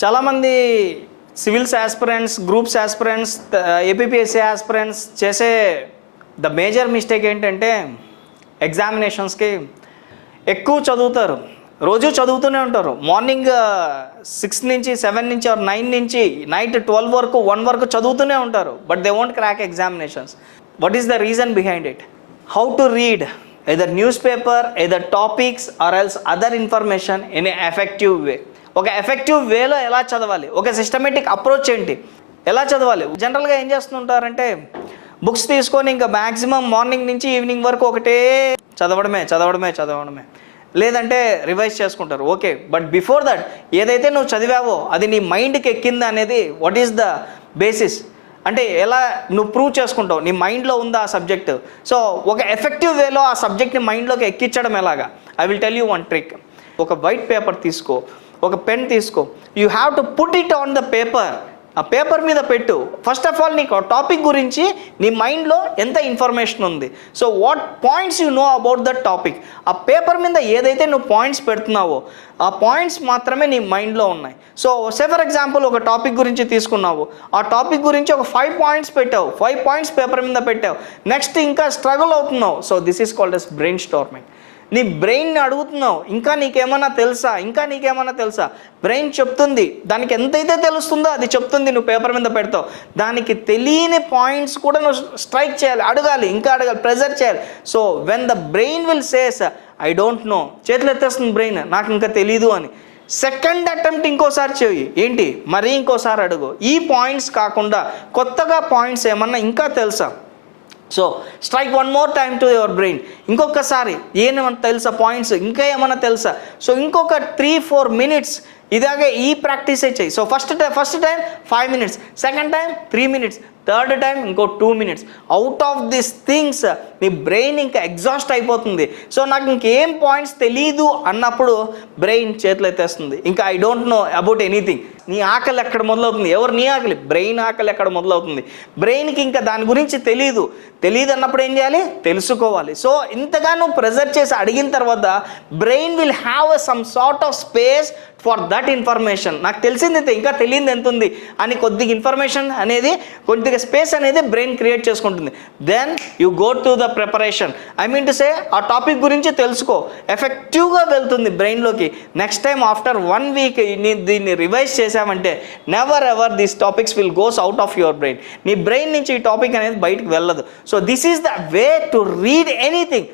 చాలామంది civils aspirants, groups aspirants, APPSC aspirants చేసే the major mistake ఏంటంటే ఎగ్జామినేషన్స్కి ఎక్కువ చదువుతారు, రోజు చదువుతూనే ఉంటారు. మార్నింగ్ 6 నుంచి 7 నుంచి ఆర్ 9 నుంచి నైట్ 12 వరకు 1 వరకు చదువుతూనే ఉంటారు. But they won't crack examinations. What is the reason behind it? How to read either news paper, either topics or else other information in a effective way. ఒక ఎఫెక్టివ్ వేలో ఎలా చదవాలి, ఒక సిస్టమేటిక్ అప్రోచ్ ఏంటి, ఎలా చదవాలి. జనరల్గా ఏం చేస్తుంటారంటే బుక్స్ తీసుకొని ఇంకా మ్యాక్సిమం మార్నింగ్ నుంచి ఈవినింగ్ వరకు ఒకటే చదవడమే, లేదంటే రివైజ్ చేసుకుంటారు. ఓకే, బట్ బిఫోర్ దట్ ఏదైతే నువ్వు చదివావో అది నీ మైండ్కి ఎక్కిందా అనేది వాట్ ఈస్ ద బేసిస్, అంటే ఎలా నువ్వు ప్రూవ్ చేసుకుంటావు నీ మైండ్లో ఉందా ఆ సబ్జెక్ట్. సో ఒక ఎఫెక్టివ్ వేలో ఆ సబ్జెక్ట్ని మైండ్లోకి ఎక్కించడం ఎలాగా, I will tell you one trick. ఒక వైట్ పేపర్ తీసుకో, ఒక పెన్ తీసుకో, you have to put it on the paper. ఆ పేపర్ మీద పెట్టు. ఫస్ట్ ఆఫ్ ఆల్ నీకు టాపిక్ గురించి నీ మైండ్లో ఎంత ఇన్ఫర్మేషన్ ఉంది, so what points you know about that topic. ఆ పేపర్ మీద ఏదైతే నువ్వు పాయింట్స్ పెడుతున్నావో ఆ పాయింట్స్ మాత్రమే నీ మైండ్లో ఉన్నాయి. సో సే ఫర్ ఎగ్జాంపుల్ ఒక టాపిక్ గురించి తీసుకున్నావు, ఆ టాపిక్ గురించి ఒక 5 పాయింట్స్ పెట్టావు, 5 పాయింట్స్ పేపర్ మీద పెట్టావు, నెక్స్ట్ ఇంకా స్ట్రగుల్ అవుతున్నావు. So this is called as brain storming. నీ బ్రెయిన్ని అడుగుతున్నావు, ఇంకా నీకేమన్నా తెలుసా. బ్రెయిన్ చెప్తుంది, దానికి ఎంతైతే తెలుస్తుందో అది చెప్తుంది, నువ్వు పేపర్ మీద పెడతావు. దానికి తెలియని పాయింట్స్ కూడా నువ్వు స్ట్రైక్ చేయాలి, అడగాలి, ప్రెజర్ చేయాలి. So when the brain will says I don't know, చేతులు ఎత్తేస్తుంది బ్రెయిన్, నాకు ఇంకా తెలీదు అని. సెకండ్ అటెంప్ట్ ఇంకోసారి చేయి, ఏంటి మరీ ఇంకోసారి అడుగు. ఈ పాయింట్స్ కాకుండా కొత్తగా పాయింట్స్ ఏమన్నా ఇంకా తెలుసా, so strike 1 more time to your brain. ఇంకొకసారి ఏమన్నా తెలుసా పాయింట్స్, ఇంకా ఏమన్నా తెలుసా. సో ఇంకొక 3-4 minutes ఇలాగే ఈ ప్రాక్టీసే చేయి. So first time 5 minutes, second time 3 minutes, third time ఇంకో 2 minutes. Out of this things నీ బ్రెయిన్ ఇంకా ఎగ్జాస్ట్ అయిపోతుంది. సో నాకు ఇంకేం పాయింట్స్ తెలీదు అన్నప్పుడు బ్రెయిన్ చేతులు ఎత్తేస్తుంది, ఇంకా I don't know about anything. నీ ఆకలి ఎక్కడ మొదలవుతుంది, నీ ఆకలి, బ్రెయిన్ ఆకలి ఎక్కడ మొదలవుతుంది. బ్రెయిన్కి ఇంకా దాని గురించి తెలీదు అన్నప్పుడు ఏం చేయాలి, తెలుసుకోవాలి. సో ఇంతగా నువ్వు ప్రెజర్ చేసి అడిగిన తర్వాత brain will have some sort of space for that information. నాకు తెలిసింది ఇంకా తెలియదు ఎంత ఉంది అని కొద్దిగా ఇన్ఫర్మేషన్ అనేది, కొద్దిగా స్పేస్ అనేది బ్రెయిన్ క్రియేట్ చేసుకుంటుంది. Then you go to the preparation. I mean to say ఆ టాపిక్ గురించి తెలుసుకో, ఎఫెక్టివ్గా వెళ్తుంది బ్రెయిన్లోకి. నెక్స్ట్ టైం ఆఫ్టర్ 1 week దీన్ని రివైజ్ చేసామంటే never ever these topics will goes out of your brain. నీ బ్రెయిన్ నుంచి ఈ టాపిక్ అనేది బయటకు వెళ్ళదు. So this is the way to read anything.